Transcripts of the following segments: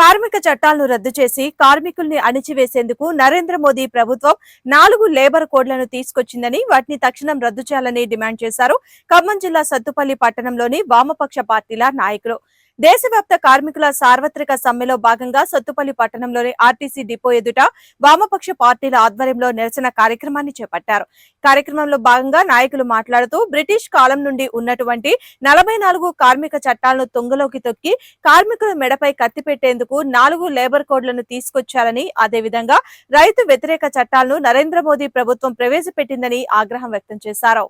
కార్మిక చట్టాలను రద్దు చేసి కార్మికుల్ని అణిచివేసేందుకు నరేంద్ర మోదీ ప్రభుత్వం నాలుగు లేబర్ కోడ్లను తీసుకొచ్చిందని వాటిని తక్షణం రద్దు చేయాలని డిమాండ్ చేశారు. ఖమ్మం జిల్లా సత్తుపల్లి పట్టణంలోని వామపక్ష పార్టీల నాయకులు. దేశవ్యాప్త కార్మికుల సార్వత్రిక సమ్మెలో భాగంగా సత్తుపల్లి పట్టణంలోని ఆర్టీసీ డిపో ఎదుట వామపక్ష పార్టీల ఆధ్వర్యంలో నిరసన కార్యక్రమాన్ని చేపట్టారు. కార్యక్రమంలో భాగంగా నాయకులు మాట్లాడుతూ బ్రిటిష్ కాలం నుండి ఉన్నటువంటి నలభై నాలుగు కార్మిక చట్టాలను తొంగలోకి తొక్కి కార్మికుల మెడపై కత్తి పెట్టేందుకు నాలుగు లేబర్ కోడ్లను తీసుకొచ్చారని అదేవిధంగా రైతు వ్యతిరేక చట్టాలను నరేంద్ర మోదీ ప్రభుత్వం ప్రవేశపెట్టిందని ఆగ్రహం వ్యక్తం చేశారు.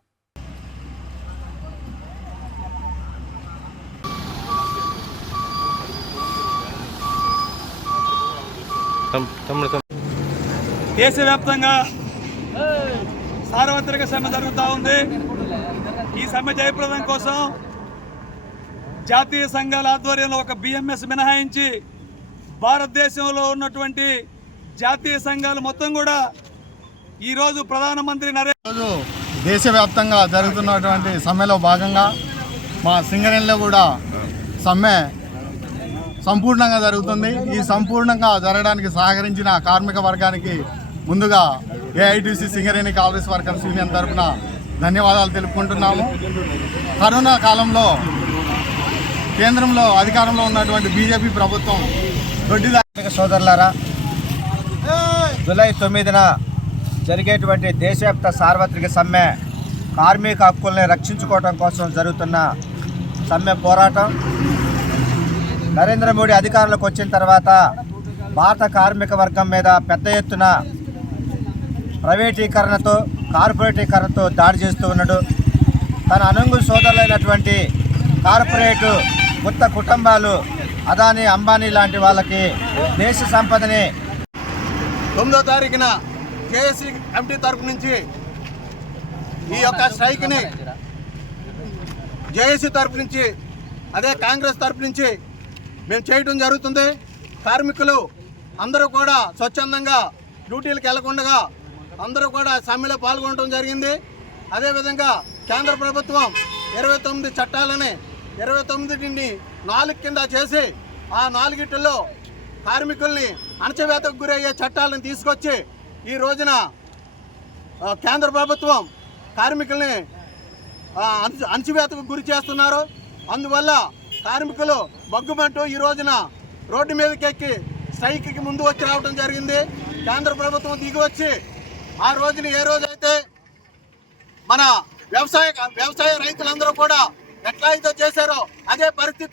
దేశవ్యాప్తంగా సార్వత్రిక సమ్మె జరుగుతూ ఉంది. ఈ సమ్మె జయప్రదం కోసం జాతీయ సంఘాల ఆధ్వర్యంలో ఒక బిఎంఎస్ మినహాయించి భారతదేశంలో ఉన్నటువంటి జాతీయ సంఘాలు మొత్తం కూడా ఈరోజు ప్రధానమంత్రి నరేంద్ర దేశవ్యాప్తంగా జరుగుతున్నటువంటి సమ్మెలో భాగంగా మా సింగరేణిలో కూడా సమ్మె సంపూర్ణంగా జరుగుతుంది. ఈ సంపూర్ణంగా జరగడానికి సహకరించిన కార్మిక వర్గానికి ముందుగా AITC Singareni Congress workers union తరఫున ధన్యవాదాలు తెలుపుకుంటున్నాము. కరోనా కాలంలో కేంద్రంలో అధికారంలో ఉన్నటువంటి బీజేపీ ప్రభుత్వం దొడ్డి కార్మిక సోదరులారా జూలై తొమ్మిదిన జరిగేటువంటి దేశవ్యాప్త సార్వత్రిక సమ్మె కార్మిక హక్కుల్ని రక్షించుకోవడం కోసం జరుగుతున్న సమ్మె పోరాటం. నరేంద్ర మోడీ అధికారంలోకి వచ్చిన తర్వాత భారత కార్మిక వర్గం మీద పెద్ద ఎత్తున ప్రైవేటీకరణతో కార్పొరేటీకరణతో దాడి చేస్తూ ఉన్నాడు. తన అనుంగు సోదరులైనటువంటి కార్పొరేటు గుత్త కుటుంబాలు అదానీ అంబానీ లాంటి వాళ్ళకి దేశ సంపదని తొమ్మిదో తారీఖున జేఏసీ కమిటీ తరపు నుంచి ఈ యొక్క స్ట్రైక్ని జేఏసీ తరపు నుంచి అదే కాంగ్రెస్ తరపు నుంచి మేము చేయటం జరుగుతుంది. కార్మికులు అందరూ కూడా స్వచ్ఛందంగా డ్యూటీలకు వెళ్ళకుండా అందరూ కూడా సమ్మెలో పాల్గొనడం జరిగింది. అదేవిధంగా కేంద్ర ప్రభుత్వం ఇరవై తొమ్మిది చట్టాలని ఇరవై తొమ్మిదిని నాలుగు కింద చేసి ఆ నాలుగిటిలో కార్మికుల్ని అణచివేతకు గురయ్యే చట్టాలను తీసుకొచ్చి ఈ రోజున కేంద్ర ప్రభుత్వం కార్మికుల్ని అణచివేతకు గురి చేస్తున్నారు. అందువల్ల కార్మికులు బగ్గుమంటూ ఈ రోజున రోడ్డు మీదకెక్కి స్ట్రైక్కి ముందు వచ్చి రావడం జరిగింది. కేంద్ర ప్రభుత్వం దిగి వచ్చి ఆ రోజున ఏ రోజైతే మన వ్యవసాయ వ్యవసాయ రైతులందరూ కూడా ఎట్లా అయితే చేశారో అదే పరిస్థితి